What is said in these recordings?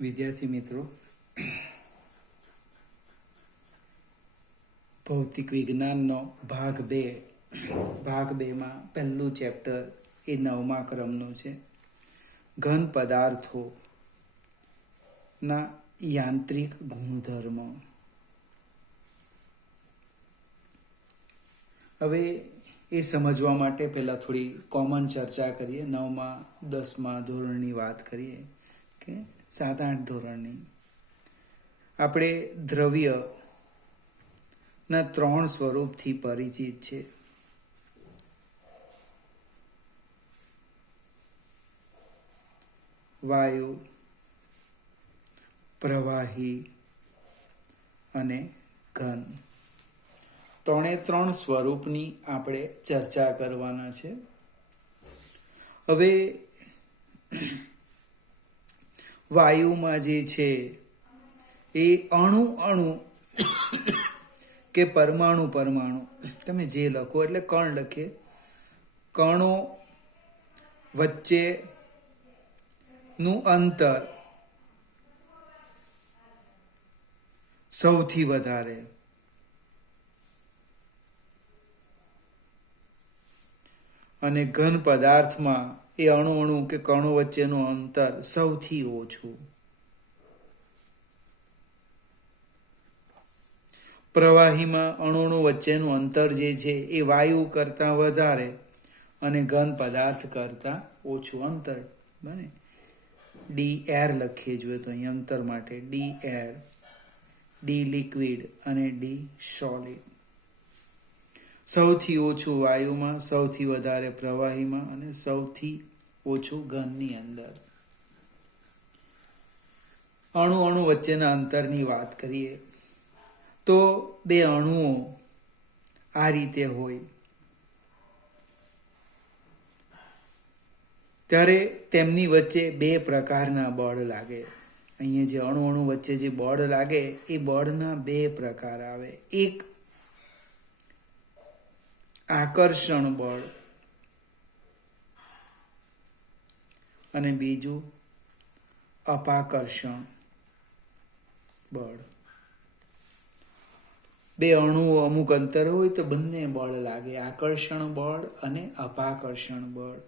વિદ્યાર્થી મિત્રો, ભૌતિક વિજ્ઞાનનો ભાગ બેમાં પહેલું ચેપ્ટર એ 9મા ક્રમનું છે. ઘન પદાર્થોના યાંત્રિક ગુણધર્મ. હવે એ સમજવા માટે પહેલાં થોડી કોમન ચર્ચા કરીએ. 9મા 10મા ધોરણની વાત કરીએ કે 7-8 ધોરણની. આપણે દ્રવ્યના 3 સ્વરૂપથી પરિચિત છે. વાયુ, પ્રવાહી અને ઘન. 3 સ્વરૂપની આપણે ચર્ચા કરવાના છે. હવે વાયુમાં જે છે એ અણુ કે પરમાણુ તમે જે લખો એટલે કણ લખીએ. કણો વચ્ચેનું અંતર સૌથી વધારે. અને ઘન પદાર્થમાં એ અણુ કે કણો વચ્ચેનું અંતર સૌથી ઓછું. પ્રવાહીમાં અણુ વચ્ચેનું અંતર જે છે એ વાયુ કરતાં વધારે અને ઘન પદાર્થ કરતાં ઓછું અંતર બને. ડી એર લખીએ જોઈએ તો અહીં અંતર માટે ડી એર, ડી લિક્વિડ અને ડી સોલિડ. સૌથી ઓછું વાયુમાં, સૌથી વધારે પ્રવાહીમાં અને સૌથી ઓછું ઘનની અંદર. અણુ વચ્ચેના અંતરની વાત કરીએ તો બે અણુઓ આ રીતે હોય ત્યારે તેમની વચ્ચે 2 પ્રકારના બળ લાગે. અહીંયા જે અણુ વચ્ચે જે બળ લાગે એ બળના 2 પ્રકાર આવે. એક આકર્ષણ બળ અને બીજું અપાકર્ષણ બળ. 2 અણુઓ અમુક અંતર હોય તો બંને બળ લાગે, આકર્ષણ બળ અને અપાકર્ષણ બળ.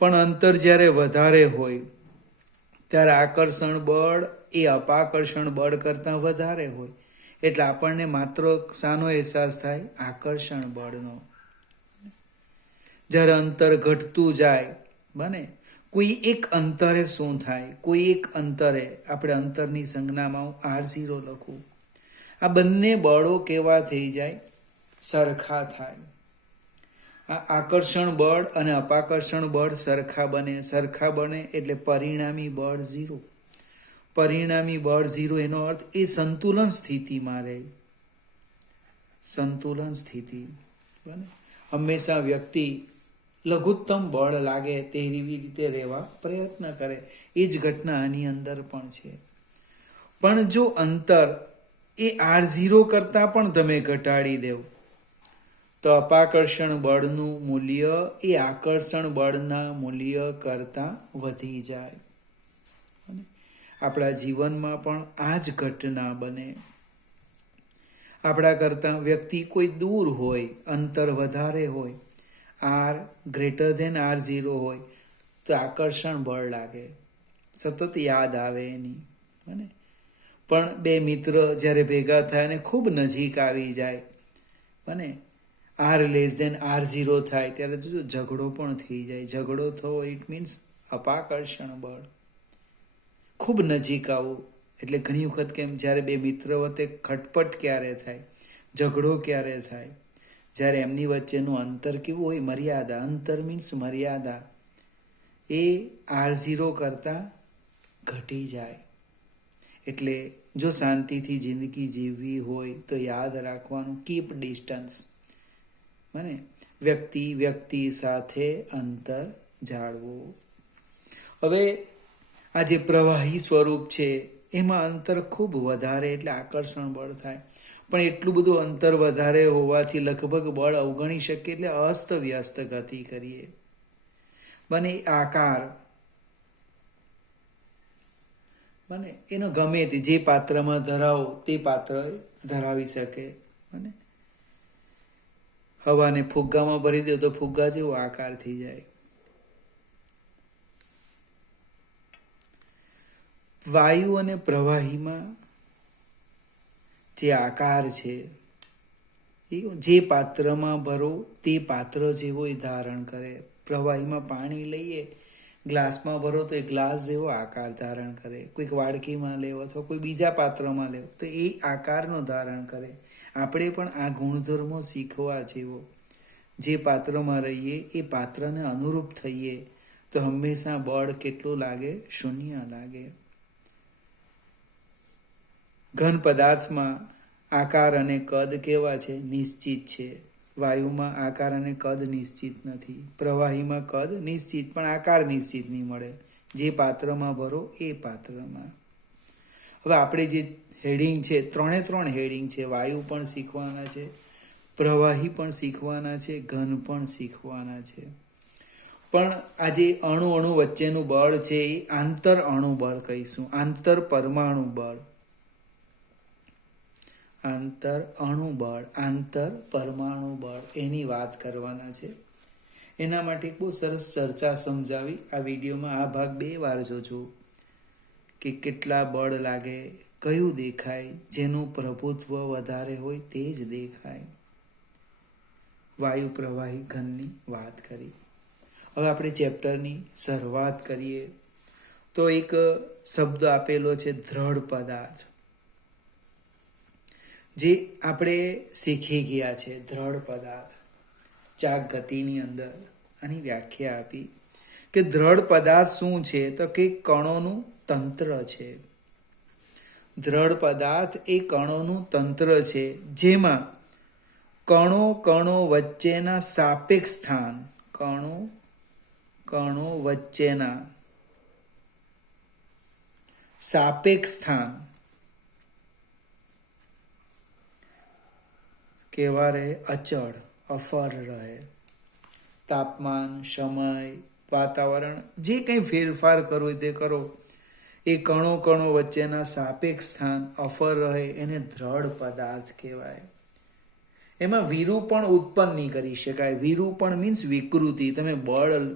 પણ અંતર જ્યારે વધારે હોય ત્યારે આકર્ષણ બળ એ અપાકર્ષણ બળ કરતાં વધારે હોય. એટલે આપણને માત્ર શાનો અહેસાસ થાય? આકર્ષણ બળનો. જ્યારે અંતર ઘટતું જાય બને કોઈ એક અંતરે શું થાય? કોઈ એક અંતરે આપણે અંતરની સંજ્ઞામાં હું R0 લખું. આ બંને બળો કેવા થઈ જાય? સરખા થાય. આ આકર્ષણ બળ અને અપાકર્ષણ બળ સરખા બને એટલે પરિણામી બળ 0. પરિણામી બળ 0 એનો અર્થ એ સંતુલન સ્થિતિમાં રહે. સંતુલન સ્થિતિ બને. હંમેશા વ્યક્તિ લઘુત્તમ બળ લાગે તેવી રીતે રહેવા પ્રયત્ન કરે. એ જ ઘટના આની અંદર પણ છે. પણ જો અંતર એ R0 કરતાં પણ તમે ઘટાડી દેવ તો અપાકર્ષણ બળનું મૂલ્ય એ આકર્ષણ બળના મૂલ્ય કરતાં વધી જાય. આપણા જીવનમાં પણ આ જ ઘટના બને. આપણા કરતાં વ્યક્તિ કોઈ દૂર હોય, અંતર વધારે હોય, R greater than R0 હોય તો આકર્ષણ બળ લાગે, સતત યાદ આવે એની. અને પણ 2 મિત્ર જ્યારે ભેગા થાય અને ખૂબ નજીક આવી જાય અને R<R0 થાય ત્યારે ઝઘડો પણ થઈ જાય. ઝઘડો થવો ઇટ મીન્સ અપાકર્ષણ બળ. ખૂબ નજીક આવું એટલે ઘણી વખત કેમ જ્યારે 2 મિત્ર વચ્ચે ખટપટ ક્યારે થાય, ઝઘડો ક્યારે થાય? જ્યારે એમની વચ્ચેનું અંતર કેવું હોય? મર્યાદા. અંતર મીન્સ મર્યાદા. એ R0 કરતાં ઘટી જાય. એટલે જો શાંતિથી જિંદગી જીવવી હોય તો યાદ રાખવાનું, કીપ ડિસ્ટન્સ. બને વ્યક્તિ સાથે અંતર જાળવો. હવે આ જે પ્રવાહી સ્વરૂપ છે એમાં અંતર ખૂબ વધારે એટલે આકર્ષણ બળ થાય. પણ એટલું બધું અંતર વધારે હોવાથી લગભગ બળ અવગણી શકીએ એટલે અસ્તવ્યસ્ત ગતિ કરીએ. બને આકાર બને એનો ગમે તે જે પાત્રમાં ધરાવો તે પાત્ર ધરાવી શકે. બને હવાને ફુગ્ગામાં ભરી દો તો ફુગ્ગા જેવો આકાર થઈ જાય. વાયુ અને પ્રવાહીમાં જે આકાર છે એ જે પાત્રમાં ભરો તે પાત્ર જેવો એ ધારણ કરે. પ્રવાહીમાં પાણી લઈએ, ગ્લાસમાં ભરો તો એ ગ્લાસ જેવો આકાર ધારણ કરે. કોઈક વાડકીમાં લેવો અથવા કોઈ બીજા પાત્રમાં લેવો તો એ આકારનો ધારણ કરે. આપણે પણ આ ગુણધર્મો શીખવા જેવો. જે પાત્રમાં રહીએ એ પાત્રને અનુરૂપ થઈએ તો હંમેશા બળ કેટલું લાગે? શૂન્ય લાગે. ઘન પદાર્થમાં આકાર અને કદ કેવા છે? નિશ્ચિત છે. વાયુમાં આકાર અને કદ નિશ્ચિત નથી. પ્રવાહીમાં કદ નિશ્ચિત પણ આકાર નિશ્ચિત નહીં મળે. જે પાત્રમાં ભરો એ પાત્રમાં. હવે આપણે જે હેડિંગ છે, 3 હેડિંગ છે. વાયુ પણ શીખવાના છે, પ્રવાહી પણ શીખવાના છે, ઘન પણ શીખવાના છે. પણ આ જે અણુ વચ્ચેનું બળ છે એ આંતર અણુ બળ કહીશું. આંતર પરમાણુ બળ, આંતર અણુ બળ, આંતર પરમાણુ બળ, એની વાત કરવાના છે. એના માટે બહુ સરસ ચર્ચા સમજાવી આ વિડીયોમાં. આ ભાગ 2 વાર જોજો કે કેટલા બળ લાગે, કયું દેખાય, જેનું પ્રભુત્વ વધારે હોય તે જ દેખાય. વાયુ, પ્રવાહી, ઘનની વાત કરી. હવે આપણે ચેપ્ટરની શરૂઆત કરીએ તો એક શબ્દ આપેલો છે દ્રઢ પદાર્થ, જે આપણે શીખી ગયા છે. દ્રઢ પદાર્થ ચાક ગતિની અંદર આની વ્યાખ્યા આપી કે દ્રઢ પદાર્થ શું છે તો કે કણોનું તંત્ર છે. દ્રઢ પદાર્થ એ કણોનું તંત્ર છે, જેમાં કણો વચ્ચેના સાપેક્ષ સ્થાન, કણો વચ્ચેના સાપેક્ષ સ્થાન કેવા રહે? અચળ, અફર રહે. તાપમાન, સમય, વાતાવરણ, જે કંઈ ફેરફાર કરવો હોય તે કરો, એ કણો વચ્ચેના સાપેક્ષ સ્થાન અફર રહે, એને દ્રઢ પદાર્થ કહેવાય. એમાં વિરૂપણ ઉત્પન્ન નહીં કરી શકાય. વિરૂપણ મીન્સ વિકૃતિ. તમે બળ,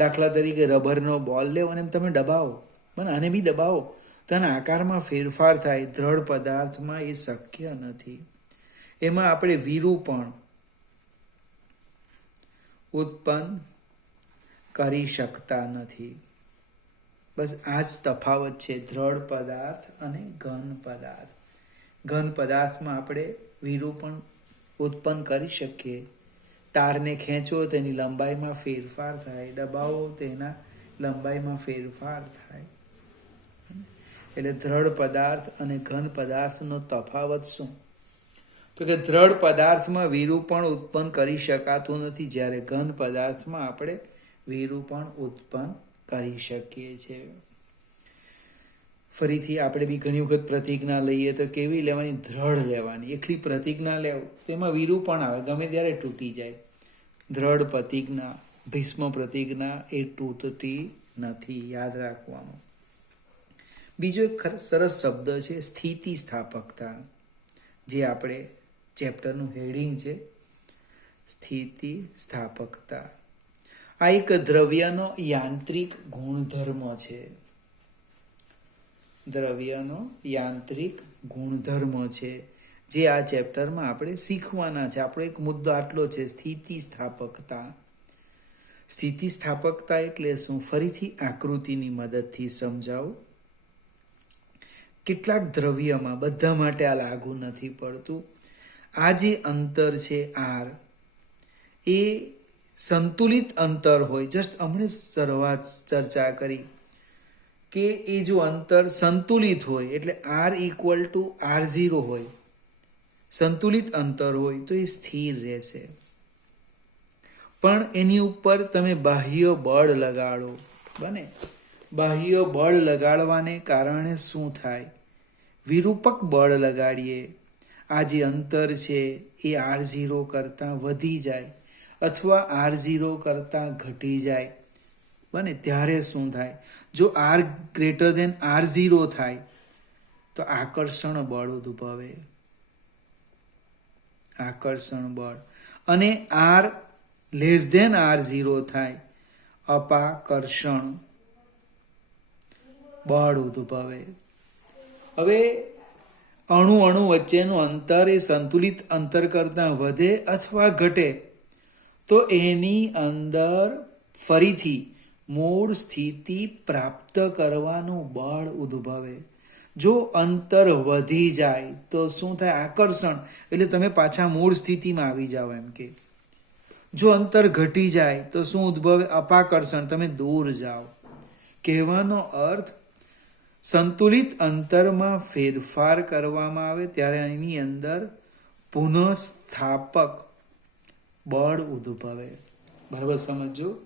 દાખલા તરીકે રબરનો બોલ લેવો અને તમે દબાવો, પણ આને બી દબાવો તો આના આકારમાં ફેરફાર થાય. દ્રઢ પદાર્થમાં એ શક્ય નથી. એમાં આપણે વિરૂપણ ઉત્પન્ન કરી શકતા નથી. બસ આ જ તફાવત છે દ્રઢ પદાર્થ અને ઘન પદાર્થ. ઘન પદાર્થમાં આપણે વિરૂપણ ઉત્પન્ન કરી શકીએ. તારને ખેંચો તેની લંબાઈમાં ફેરફાર થાય, દબાવો તેના લંબાઈમાં ફેરફાર થાય. એટલે દ્રઢ પદાર્થ અને ઘન પદાર્થનો તફાવત શું? તો કે દ્રઢ પદાર્થમાં વિરૂપણ ઉત્પન્ન કરી શકાતું નથી, જ્યારે ઘન પદાર્થમાં આપણે વિરૂપણ ઉત્પન્ન કરી શકીએ છીએ. ફરીથી આપણે બી ઘણી વખત પ્રતિજ્ઞા લઈએ તો કેવી લેવાની? દ્રઢ લેવાની. એકલી પ્રતિજ્ઞા લેવો તેમાં વિરૂપણ આવે, ગમે ત્યારે તૂટી જાય. દ્રઢ પ્રતિજ્ઞા, ભીષ્મ પ્રતિજ્ઞા એ તૂટતી નથી, યાદ રાખવાનું. બીજો એક સરસ શબ્દ છે સ્થિતિ સ્થાપકતા, જે આપણે ચેપ્ટરનું હેડિંગ છે, સ્થિતિ સ્થાપકતા. આ એક દ્રવ્યનો યાંત્રિક ગુણધર્મ છે. દ્રવ્યનો યાંત્રિક ગુણધર્મ છે, જે આ ચેપ્ટરમાં આપણે શીખવાના છે. આપણો એક મુદ્દો આટલો છે, સ્થિતિ સ્થાપકતા. સ્થિતિ સ્થાપકતા એટલે શું? ફરીથી આકૃતિની મદદથી સમજાવું. કેટલાક દ્રવ્યમાં, બધા માટે આ લાગુ નથી પડતું. આ જે અંતર છે આર, એ સંતુલિત અંતર હોય. જસ્ટ હમણાં શરૂઆત ચર્ચા કરી કે એ જો અંતર સંતુલિત હોય એટલે આર ઇક્વલ ટુ R0 હોય, સંતુલિત અંતર હોય તો એ સ્થિર રહેશે. પણ એની ઉપર તમે બાહ્ય બળ લગાડો, બને બાહ્ય બળ લગાડવાને કારણે શું થાય? વિરૂપક બળ લગાડીએ, આ જે અંતર છે એ R0 કરતાં વધી જાય અથવા R0 કરતાં ઘટી જાય. બને ત્યારે શું થાય? જો R ગ્રેટર દેન R0 થાય તો આકર્ષણ બળ ઉદ્ભવે, આકર્ષણ બળ. અને R લેસ દેન R0 થાય અપાકર્ષણ બળ ઉદ્ભવે. હવે અણુ વચ્ચેનું અંતર એ સંતુલિત અંતર કરતાં વધે અથવા ઘટે તો એની અંદર ફરીથી મૂળ સ્થિતિ પ્રાપ્ત કરવાનું બળ ઉદ્ભવે. જો અંતર વધી જાય તો શું થાય? આકર્ષણ, એટલે તમે પાછા મૂળ સ્થિતિમાં આવી જાઓ એમ કે. જો અંતર ઘટી જાય તો શું ઉદ્ભવે? અપાકર્ષણ, તમે દૂર જાઓ. કહેવાનો અર્થ સંતુલિત અંતરમાં ફેરફાર કરવામાં આવે ત્યારે એની અંદર પુનઃસ્થાપક બળ ઉદ્ભવે. બરાબર સમજો?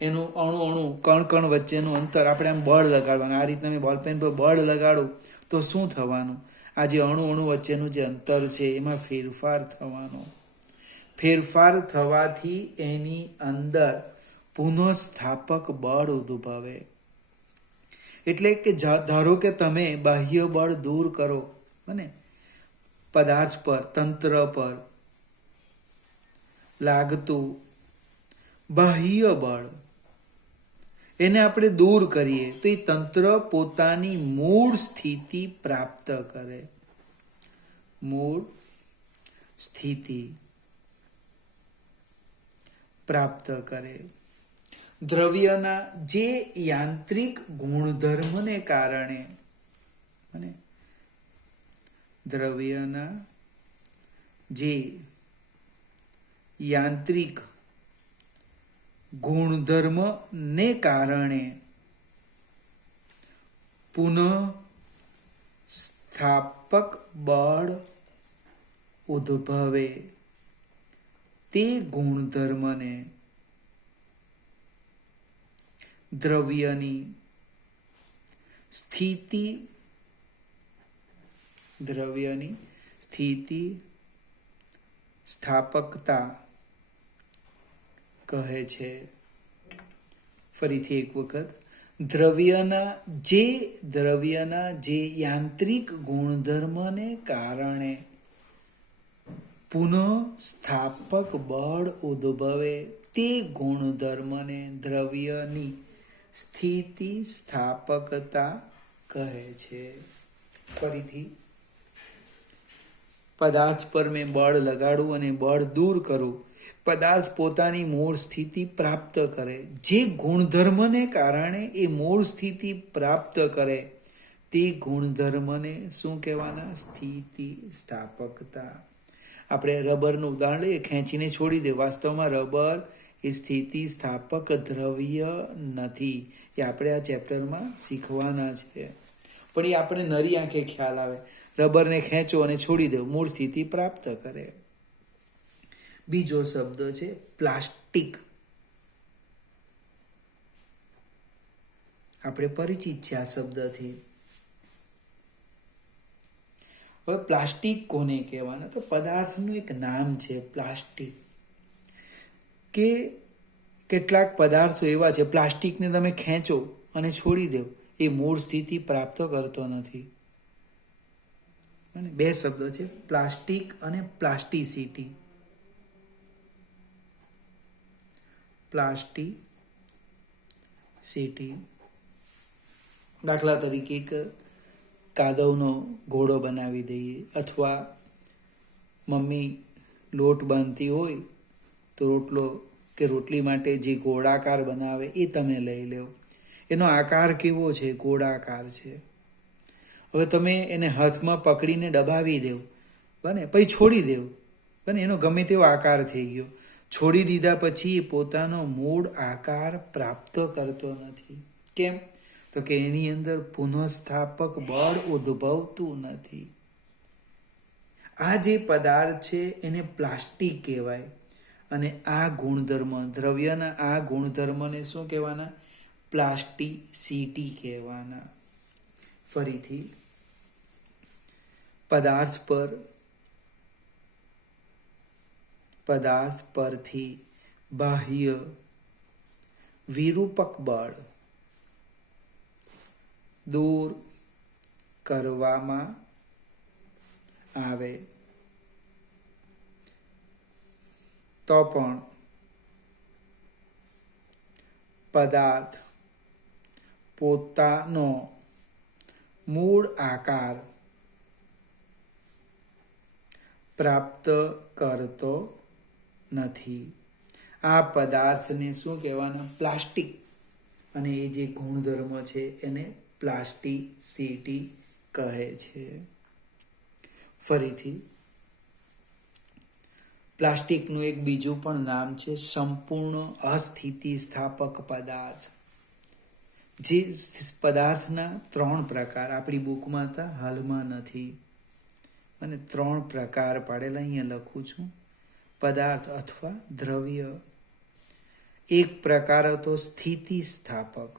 એનું અણુ કણ વચ્ચેનું અંતર આપણે આમ બળ લગાડવાનું. આ રીતના મેં બોલપેન પર બળ લગાડું તો શું થવાનું? આ જે અણુ વચ્ચેનું જે અંતર છે એમાં ફેરફાર થવાનો. ફેરફાર થવાથી એની અંદર પુનઃસ્થાપક બળ ઉદ્ભવે. એટલે કે ધારો કે તમે બાહ્ય બળ દૂર કરો, અને પદાર્થ પર, તંત્ર પર લાગતું બાહ્ય બળ એને આપણે દૂર કરીએ તો એ તંત્ર પોતાની મૂળ સ્થિતિ પ્રાપ્ત કરે. મૂળ સ્થિતિ પ્રાપ્ત કરે. દ્રવ્યના જે યાંત્રિક ગુણધર્મને કારણે, અને દ્રવ્યના જે યાંત્રિક ગુણધર્મને કારણે પુનઃ સ્થાપક બળ ઉદ્ભવે તે ગુણધર્મને દ્રવ્યની સ્થિતિ સ્થાપકતા કહે છે. ફરીથી એક વખત, દ્રવ્યના જે યાંત્રિક ગુણધર્મને કારણે પુનઃ સ્થાપક બળ ઉદ્ભવે તે ગુણધર્મને દ્રવ્યની સ્થિતિ સ્થાપકતા કહે છે. ફરીથી, પદાર્થ પર મેં બળ લગાડું અને બળ દૂર કરું, પદાર્થ પોતાની મૂળ સ્થિતિ પ્રાપ્ત કરે. જે ગુણધર્મને કારણે એ મૂળ સ્થિતિ પ્રાપ્ત કરે તે ગુણધર્મને શું કહેવાના? સ્થિતિ સ્થાપકતા. આપણે રબરનું ઉદાહરણ લઈએ, ખેંચીને છોડી દે. વાસ્તવમાં રબર એ સ્થિતિ સ્થાપક દ્રવ્ય નથી. એ આપણે આ ચેપ્ટરમાં શીખવાના છે, પણ એ આપણે નરી આંખે ખ્યાલ આવે. રબરને ખેંચો અને છોડી દો, મૂળ સ્થિતિ પ્રાપ્ત કરે. બીજો શબ્દ છે પ્લાસ્ટિક. આપણે પરિચિત છે આ શબ્દથી. હવે પ્લાસ્ટિક કોને કહેવાના? તો પદાર્થનું એક નામ છે પ્લાસ્ટિક. કે કેટલાક પદાર્થો એવા છે, પ્લાસ્ટિકને તમે ખેંચો અને છોડી દો, એ મૂળ સ્થિતિ પ્રાપ્ત કરતો નથી. બે શબ્દો છે, પ્લાસ્ટિક અને પ્લાસ્ટિસિટી. પ્લાસ્ટિસિટી, દાખલા તરીકે એક કાદવનો ઘોડો બનાવી દઈએ, અથવા મમ્મી લોટ બાંધતી હોય તો રોટલો કે રોટલી માટે જે ગોળાકાર બનાવે એ તમે લઈ લો. એનો આકાર કેવો છે? ગોળાકાર છે. હવે તમે એને હાથમાં પકડીને દબાવી દેવ, બને, પછી છોડી દેવ, બને, એનો ગમે તેવો આકાર થઈ ગયો. છોડી દીધા પછી પોતાનો મૂળ આકાર પ્રાપ્ત કરતો નથી. કેમ? તો કે એની અંદર પુનઃસ્થાપક બળ ઉદ્ભવતું નથી. આ જે પદાર્થ છે એને પ્લાસ્ટિક કહેવાય. અને આ ગુણધર્મ, દ્રવ્યના આ ગુણધર્મને શું કહેવાના? પ્લાસ્ટિસિટી કહેવાના. ફરીથી, પદાર્થ પરથી બાહ્ય વિરૂપક બળ દૂર કરવામાં આવે તો પણ પદાર્થ પોતાનો મૂળ આકાર પ્રાપ્ત કરતો નથી. આ પદાર્થને શું કહેવાના? પ્લાસ્ટિક. અને એ જે ગુણધર્મ છે એને પ્લાસ્ટિસિટી કહે છે. ફરીથી, પ્લાસ્ટિકનું એક બીજું પણ નામ છે સંપૂર્ણ અસ્થિતિસ્થાપક પદાર્થ. જે પદાર્થના 3 પ્રકાર આપણી બુકમાં હતા, હાલમાં નથી, અને 3 પ્રકાર પાડેલા અહીંયા લખું છું. પદાર્થ અથવા દ્રવ્ય. એક પ્રકાર હતો સ્થિતિસ્થાપક.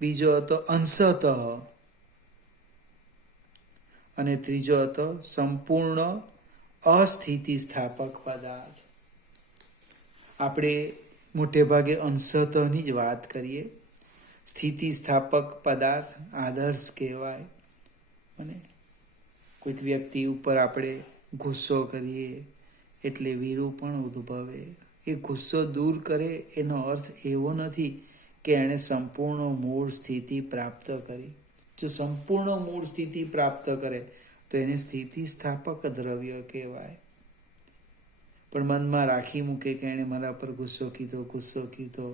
બીજો હતો અંશતઃ, અને ત્રીજો હતો સંપૂર્ણ અસ્થિતિસ્થાપક પદાર્થ. આપણે મોટે ભાગે અંશતઃની જ વાત કરીએ. સ્થિતિસ્થાપક પદાર્થ આદર્શ કહેવાય. અને કોઈક વ્યક્તિ ઉપર આપણે ગુસ્સો કરીએ એટલે વિરૂપણ ઉદ્ભવે. એ ગુસ્સો દૂર કરે એનો અર્થ એવો નથી કે એણે સંપૂર્ણ મૂળ સ્થિતિ પ્રાપ્ત કરી. જો સંપૂર્ણ મૂળ સ્થિતિ પ્રાપ્ત કરે તો એને સ્થિતિસ્થાપક દ્રવ્ય કહેવાય. પણ મનમાં રાખી મૂકે કે એણે મારા પર ગુસ્સો કીધો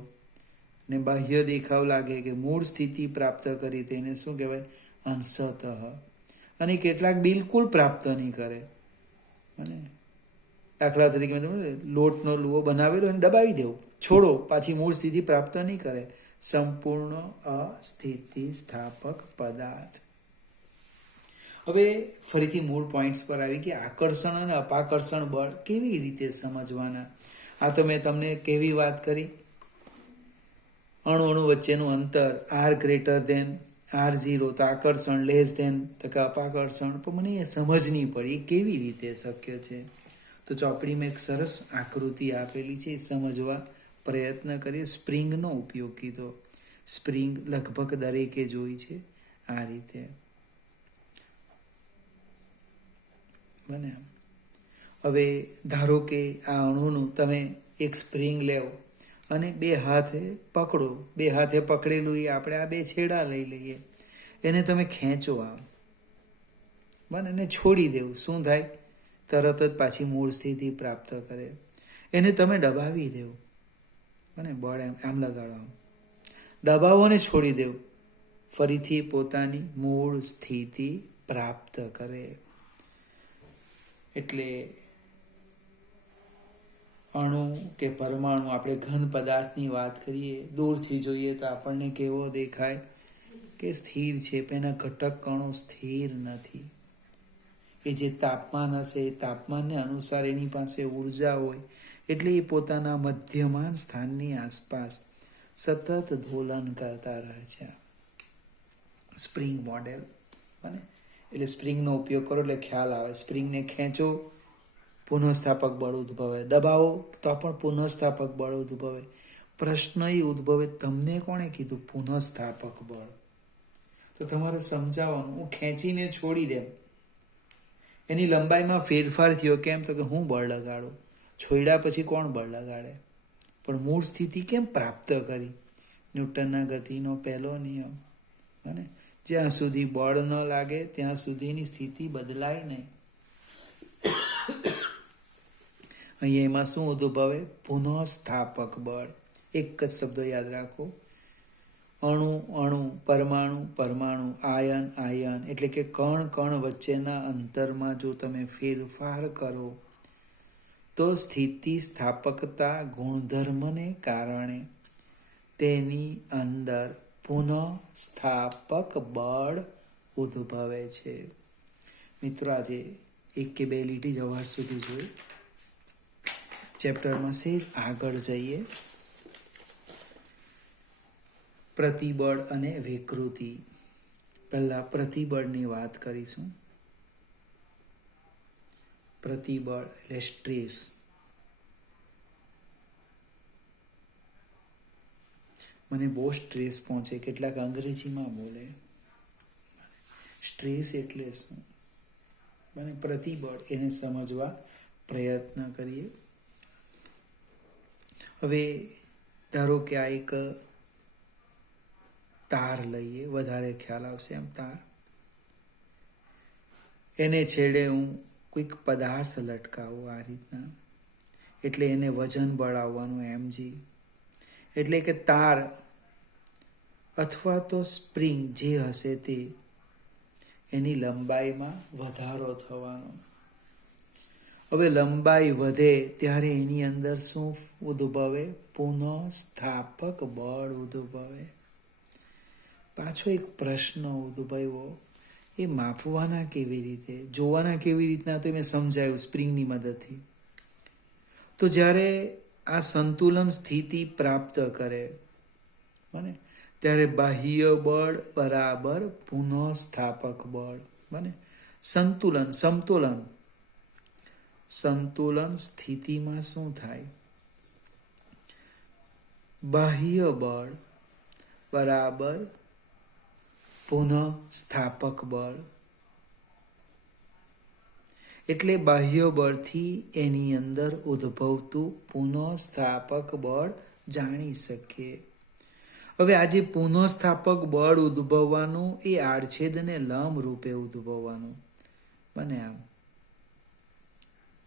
ને બાહ્ય દેખાવ લાગે કે મૂળ સ્થિતિ પ્રાપ્ત કરી, તેને શું કહેવાય? અંશતઃ. અને કેટલાક બિલકુલ પ્રાપ્ત નહીં કરે. અને દાખલા તરીકે લોટનો લુવો બનાવેલો અને દબાવી દેવો, છોડો, પાછી મૂળ સ્થિતિ પ્રાપ્ત નહીં કરે. સંપૂર્ણ અસ્થિતિસ્થાપક પદાર્થ. હવે ફરીથી મૂળ પોઈન્ટ્સ પર આવી કે આકર્ષણ અને અપાકર્ષણ બળ કેવી રીતે સમજવાના. આ તો મેં તમને કેવી વાત કરી? અણુ વચ્ચેનું અંતર R greater than R0, તો આકર્ષણ લેસ ધેન તો કે અપાકર્ષણ. પણ મને એ સમજ નહીં પડી, એ કેવી રીતે શક્ય છે? તો ચોપડીમાં એક સરસ આકૃતિ આપેલી છે, એ સમજવા પ્રયત્ન કરીએ. સ્પ્રિંગનો ઉપયોગ કીધો. સ્પ્રિંગ લગભગ દરેકે જોઈ છે. આ રીતે બને. હવે ધારો કે આ અણુનું તમે એક સ્પ્રિંગ લેવો અને 2 હાથે પકડો. 2 હાથે પકડેલું એ આપણે આ 2 છેડા લઈ લઈએ, એને તમે ખેંચો આમ, બને, એને છોડી દેવું. શું થાય? તરત જ પાછી મૂળ સ્થિતિ પ્રાપ્ત કરે. એને તમે દબાવી દેવું, બને, બળ આમ લગાડો, આમ દબાવો ને છોડી દેવું, ફરીથી પોતાની મૂળ સ્થિતિ પ્રાપ્ત કરે. એટલે અણુ કે પરમાણુ, આપણે ઘન પદાર્થની વાત કરીએ, દૂરથી જોઈએ તો આપણને કેવો દેખાય? કે સ્થિર છે. એના ઘટક કણો સ્થિર નથી. એ જે તાપમાન હશે એ તાપમાનને અનુસાર એની પાસે ઉર્જા હોય, એટલે એ પોતાના મધ્યમાન સ્થાનની આસપાસ સતત દોલન કરતા રહે છે. સ્પ્રિંગ મોડેલ, બને. એટલે સ્પ્રિંગનો ઉપયોગ કરો એટલે ખ્યાલ આવે. સ્પ્રિંગને ખેંચો, પુનઃસ્થાપક બળ ઉદ્ભવે. દબાવો તો પણ પુનઃસ્થાપક બળ ઉદ્ભવે. પ્રશ્ન એ ઉદ્ભવે, તમને કોણે કીધું પુનઃસ્થાપક બળ? તો તમારે સમજાવવાનું. હું ખેંચીને છોડી દેમ, એની લંબાઈમાં ફેરફાર થયો, કેમ? તો કે હું બળ લગાડું. છોડ્યા પછી કોણ બળ લગાડે? પણ મૂળ સ્થિતિ કેમ પ્રાપ્ત કરી? ન્યૂટનના ગતિનો પહેલો નિયમ. અને જ્યાં સુધી બળ ન લાગે ત્યાં સુધીની સ્થિતિ બદલાય નહીં. અહીંયા એમાં શું ઉદ્ભવે? પુનઃસ્થાપક બળ. એક જ શબ્દ યાદ રાખો. અણુ, પરમાણુ, આયન, એટલે કે કણ વચ્ચેના અંતરમાં જો તમે ફેરફાર કરો તો સ્થિતિ સ્થાપકતા ગુણધર્મને કારણે તેની અંદર પુનઃસ્થાપક બળ ઉદ્ભવે છે. મિત્રો, આજે 1 કે 2 લીટી જવાહર સુધી જોયું. ચેપ્ટરમાં સેજ આગળ જઈએ. પ્રતિબળ અને વિકૃતિ. પહેલા પ્રતિબળની વાત કરીશું. પ્રતિબળ એટલે સ્ટ્રેસ. મને બહુ સ્ટ્રેસ પહોંચે, કેટલાક અંગ્રેજીમાં બોલે. સ્ટ્રેસ એટલે શું? મને પ્રતિબળ એને સમજવા પ્રયત્ન કરીએ. હવે ધારો કે આ એક તાર લઈએ, વધારે ખ્યાલ આવશે એમ. તાર, એને છેડે હું કોઈક પદાર્થ લટકાવું આ રીતના, એટલે એને વજન બળાવવાનું mg. એટલે કે તાર અથવા તો સ્પ્રિંગ જે હશે તે, એની લંબાઈમાં વધારો થવાનો. હવે લંબાઈ વધે ત્યારે એની અંદર શું ઉદ્ભવે? પુનઃસ્થાપક બળ ઉદ્ભવે. પાછો એક પ્રશ્ન ઉદ્ભવ્યો, એ માપવાના કેવી રીતે, જોવાના કેવી રીતના? તો મેં સમજાયું સ્પ્રિંગની મદદથી. તો જ્યારે આ સંતુલન સ્થિતિ પ્રાપ્ત કરે બને, ત્યારે બાહ્ય બળ બરાબર પુનઃસ્થાપક બળ બને. સંતુલન સ્થિતિમાં શું થાય? બાહ્ય બળ બરાબર પુનઃસ્થાપક બળ. એટલે બાહ્ય બળથી એની અંદર ઉદ્ભવતું પુનઃસ્થાપક બળ જાણી શકીએ. હવે આજે પુનઃસ્થાપક બળ ઉદ્ભવવાનું એ આડછેદને લંબ રૂપે ઉદ્ભવવાનું બને. આમ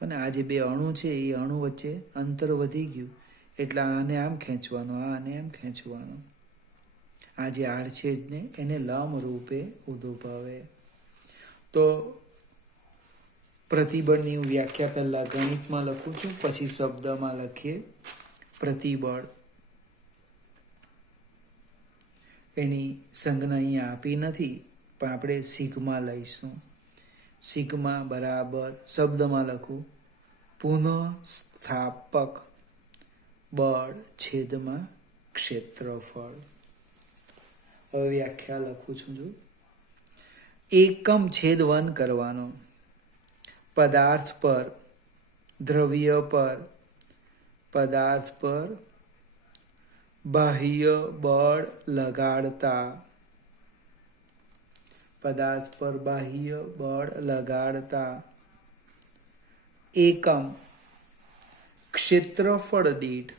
અને આ જે બે અણુ છે એ અણુ વચ્ચે અંતર વધી ગયું, એટલે આને આમ ખેંચવાનું, આને આમ ખેંચવાનું. આ જે આડછેદને એને લંબ રૂપે ઉદ્ભવે. તો પ્રતિબળની હું વ્યાખ્યા પહેલા ગણિતમાં લખું છું, પછી શબ્દમાં લખીએ. પ્રતિબળ એની સંજ્ઞા અહીંયા આપી નથી, પણ આપણે સિગ્મા લઈશું. સિગ્મા બરાબર શબ્દમાં લખું પુનઃસ્થાપક બળ છેદમાં ક્ષેત્રફળ. હવે વ્યાખ્યા લખું છું. જો એકમ છેદ 1 કરવાનો, પદાર્થ પર, દ્રવ્ય પર, પદાર્થ પર બાહ્ય બળ લગાડતા, પદાર્થ પર બાહ્ય બળ લગાડતા એકમ ક્ષેત્રફળ દીઠ,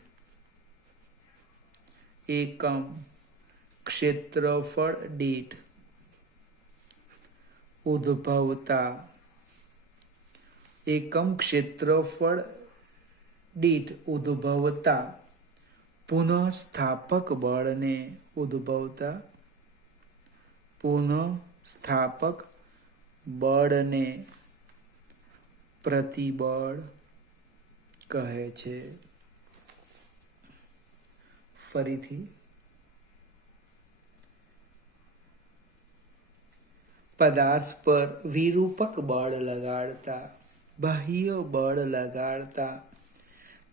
એકમ ક્ષેત્રફળ દીઠ ઉદ્ભવતા, એકમ ક્ષેત્રફળ દીઠ ઉદ્ભવતા પુનઃસ્થાપક બળને, ઉદ્ભવતા પુનઃસ્થાપક બળને પ્રતિબળ કહે છે. ફરીથી, પદાર્થ પર વિરૂપક બળ લગાડતા, બાહ્ય બળ લગાડતા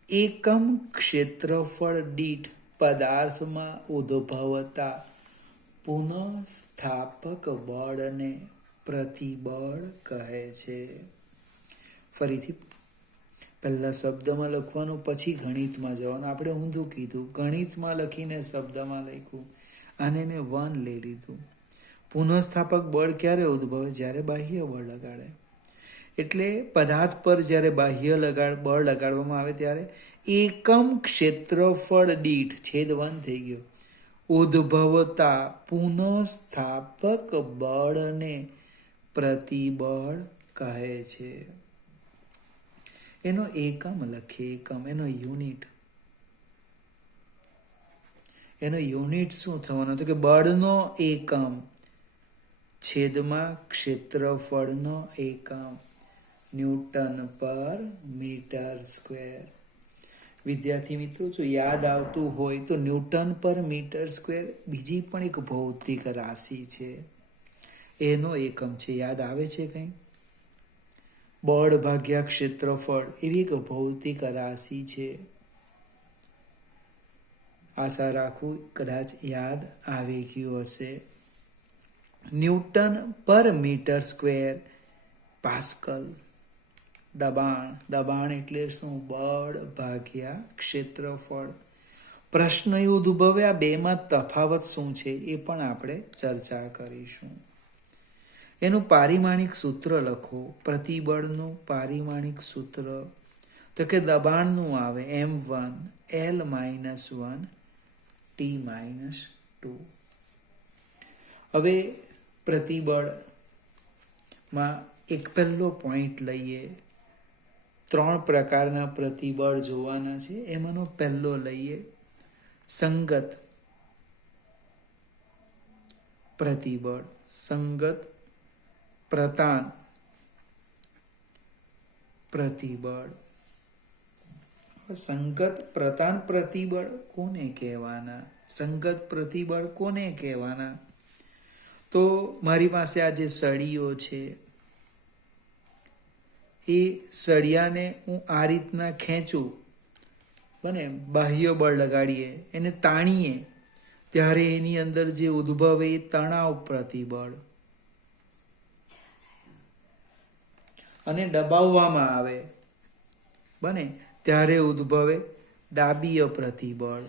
એકમ ક્ષેત્રફળ દીઠ પદાર્થમાં ઉદ્ભવતા પુનઃસ્થાપક બળને પ્રતિબળ કહે છે. ફરીથી પહેલા શબ્દમાં લખવાનું, પછી ગણિતમાં જવાનું. આપણે ઊંધું કીધું, ગણિતમાં લખીને શબ્દમાં લખ્યું. આને મેં 1 લઈ લીધું. પુનઃસ્થાપક બળ ક્યારે ઉદ્ભવે? જ્યારે બાહ્ય બળ લગાડે. એટલે પદાર્થ પર જ્યારે બાહ્ય બળ લગાડવામાં આવે ત્યારે એકમ ક્ષેત્રફળ દીઠ છેદ 1 થઈ ગયો ઉદ્ભવતા પુનઃસ્થાપક બળને પ્રતિબળ કહે છે. એનો એકમ લખીએ. એકમ એનો યુનિટ શું થવાનો? તો કે બળનો એકમ છેદમાં ક્ષેત્રફળનો એકમ, ન્યૂટન પર મીટર સ્ક્વેર. વિદ્યાર્થી મિત્રો, જો યાદ આવતું હોય તો ન્યૂટન પર મીટર સ્ક્વેર બીજી પણ એક ભૌતિક રાશિ છે, એનો એકમ છે. યાદ આવે છે કંઈ? બળ ભાગ્યા ક્ષેત્રફળ એવી એક ભૌતિક રાશિ છે. આશા રાખું કદાચ યાદ આવી ગયું હશે. ન્યૂટન પર મીટર સ્ક્વેર પાસ્કલ. દબાણ એટલે શું? બળ ભાગ્યા ક્ષેત્રફળ. પ્રશ્ન એ ઉદ્ભવે આ બેમાં તફાવત શું છે એ પણ આપણે ચર્ચા કરીશું. એનું પારિમાણિક સૂત્ર લખો. પ્રતિબળનું પારિમાણિક સૂત્ર તો કે દબાણનું આવે m1 L-1 T-2. હવે પ્રતિબળમાં એક પહેલો પોઈન્ટ લઈએ. 3 પ્રકારના પ્રતિબળ જોવાના છે. એમાંનો પહેલો લઈએ સંગત પ્રતિબળ. સંગત પ્રતાન પ્રતિબળ. સંગત પ્રતાન પ્રતિબળ કોને કહેવાના? સંગત પ્રતિબળ કોને કહેવાના? તો મારી પાસે આ જે સળીઓ છે એ સળિયાને હું આ રીતના ખેંચું અને બાહ્ય બળ લગાડીએ, એને તાણીએ, ત્યારે એની અંદર જે ઉદ્ભવે એ તણાવ પ્રતિબળ. અને દબાવવામાં આવે બને ત્યારે ઉદ્ભવે દાબીય પ્રતિબળ.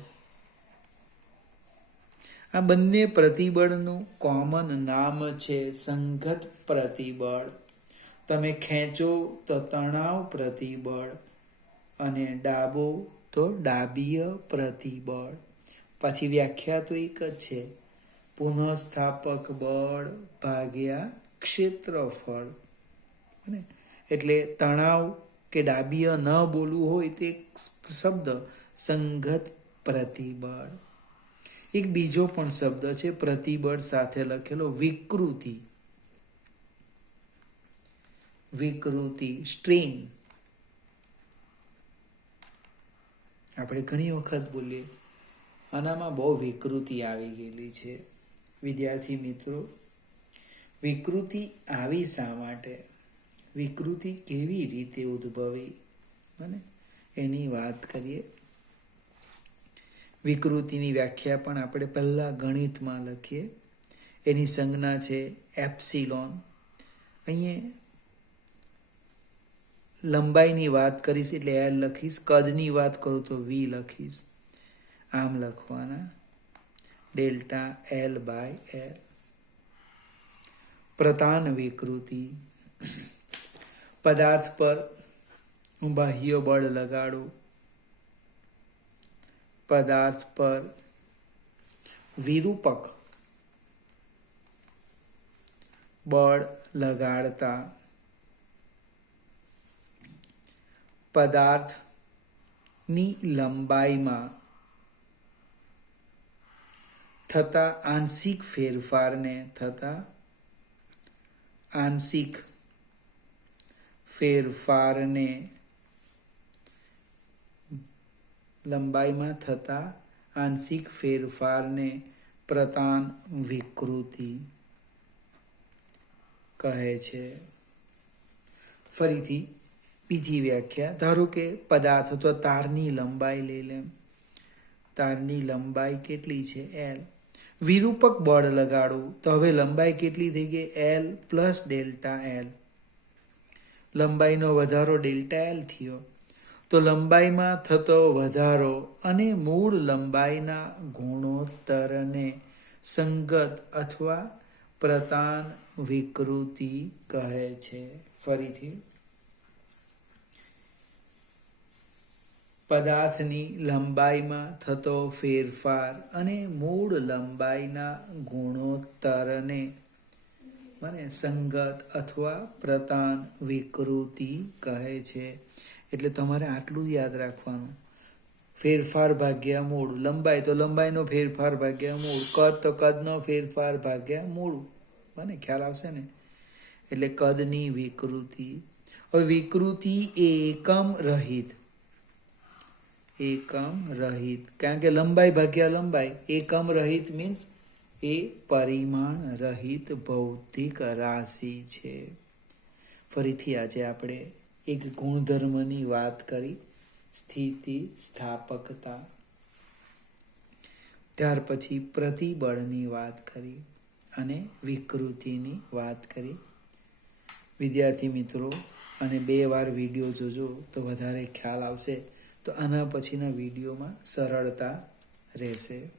આ બંને પ્રતિબળનું કોમન નામ છે સંગત પ્રતિબળ. તમે ખેંચો તો તણાવ પ્રતિબળ અને ડાબો તો દાબીય પ્રતિબળ. પાછી વ્યાખ્યા તો એક જ છે, પુનઃસ્થાપક બળ ભાગ્યા ક્ષેત્રફળ. એટલે તણાવ કે દાબીય ન બોલવું હોય તે શબ્દ સંગત પ્રતિબળ. એક બીજો પણ શબ્દ છે પ્રતિબળ સાથે લખેલો વિકૃતિ. વિકૃતિ સ્ટ્રેન. આપણે ઘણી વખત બોલીએ આનામાં બહુ વિકૃતિ આવી ગયેલી છે. વિદ્યાર્થી મિત્રો, વિકૃતિ આવી શા માટે? વિકૃતિ કેવી રીતે ઉદ્ભવી અને એની વાત કરીએ. વિકૃતિની વ્યાખ્યા પણ આપણે પહેલા ગણિતમાં લખીએ. એની સંજ્ઞા છે એપ્સિલોન. અહીંયા લંબાઈની વાત કરીશ એટલે L લખીશ, કદની વાત કરું તો V લખીશ. આમ લખવાના ડેલ્ટા L/L. પ્રતાન વિકૃતિ. પદાર્થ પર હું બાહ્ય બળ લગાડું, પદાર્થ પર વિરૂપક બળ લગાડતા પદાર્થની લંબાઈમાં થતા આંશિક ફેરફારને લંબાઈમાં થતા આંશિક ફેરફારને પ્રતાન વિકૃતિ કહે છે. ફરીથી બીજી વ્યાખ્યા. ધારો કે પદાર્થ અથવા તારની લંબાઈ લઈ લે. તારની લંબાઈ કેટલી છે? L. વિરૂપક બળ લગાડું તો હવે લંબાઈ કેટલી થઈ ગઈ? L + delta L. લંબાઈનો વધારો ડેલ્ટા L થયો. તો લંબાઈમાં થતો વધારો અને મૂળ લંબાઈના ગુણોત્તરને સંગત અથવા પ્રતાન વિકૃતિ કહે છે. ફરીથી પદાર્થની લંબાઈમાં થતો ફેરફાર અને મૂળ લંબાઈના ગુણોત્તરને સંગત અથવા પ્રતાન વિકૃતિ કહે છે. એટલે તમારે આટલું યાદ રાખવાનું, ફેરફાર ભાગ્યા મૂળ. લંબાઈ તો લંબાઈનો ફેરફાર ભાગ્યા મૂળ, કદ તો કદનો ફેરફાર ભાગ્યા મૂળ. ખ્યાલ આવશે ને? એટલે કદની વિકૃતિ. હવે વિકૃતિ એકમ રહિત, કારણ કે લંબાઈ ભાગ્યા લંબાઈ. એકમ રહિત મીન્સ એ પરિમાણ રહિત ભૌતિક રાશિ છે. ફરીથી આજે આપણે એક ગુણધર્મની વાત કરી, સ્થિતિ સ્થાપકતા. ત્યાર પછી પ્રતિબળની વાત કરી અને વિકૃતિની વાત કરી. વિદ્યાર્થી મિત્રો, અને 2 વાર વિડીયો જોજો તો વધારે ખ્યાલ આવશે. તો આના પછીના વિડીયોમાં સરળતા રહેશે.